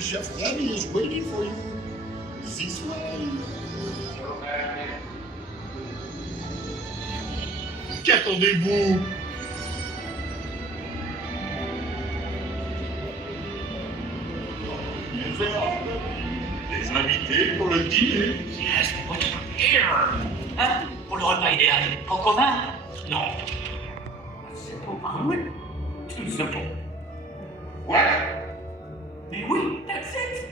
Chef Remy is waiting for you. This way. Qu'attendez-vous? Les invités pour le dîner. Yes, what here? Hein? Pour le repas idéal, en commun? Non. Simple omelet? Too simple. What? Mais oui, that's it!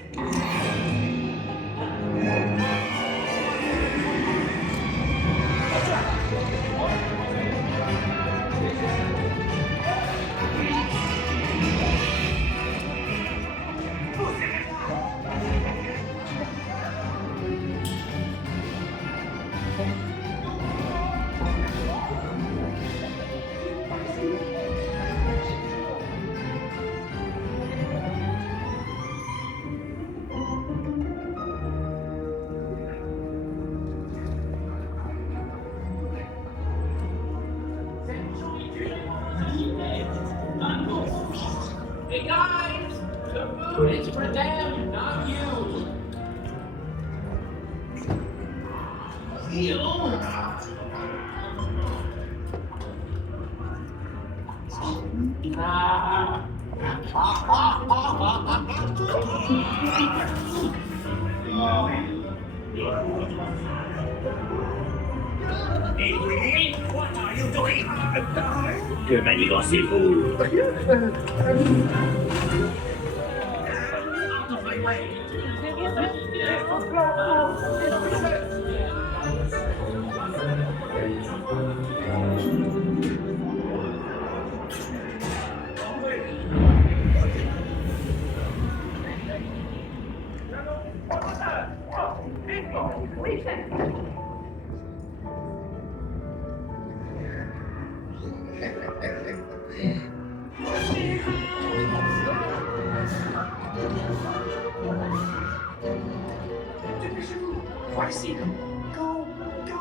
Hey guys, the food is for them, not you. You? Hey, what are you doing? Que manigancez-vous? Out of my way! Voici. Go, go!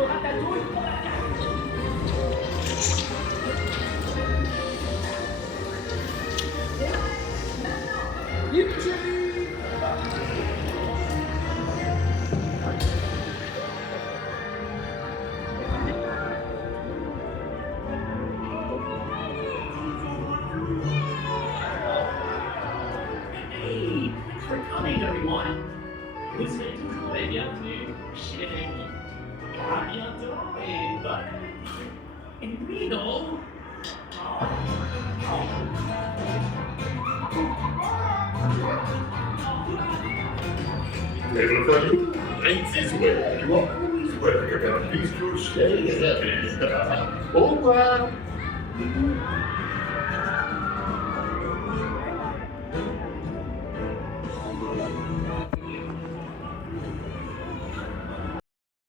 Ratatouille pour la carte. Hey, thanks for coming, everyone. Vous serez toujours les bienvenus chez Remy. À bientôt et bonne appétit. Et puis, non. Everybody, right this way. You are always welcome. Please do stay happy. Au revoir.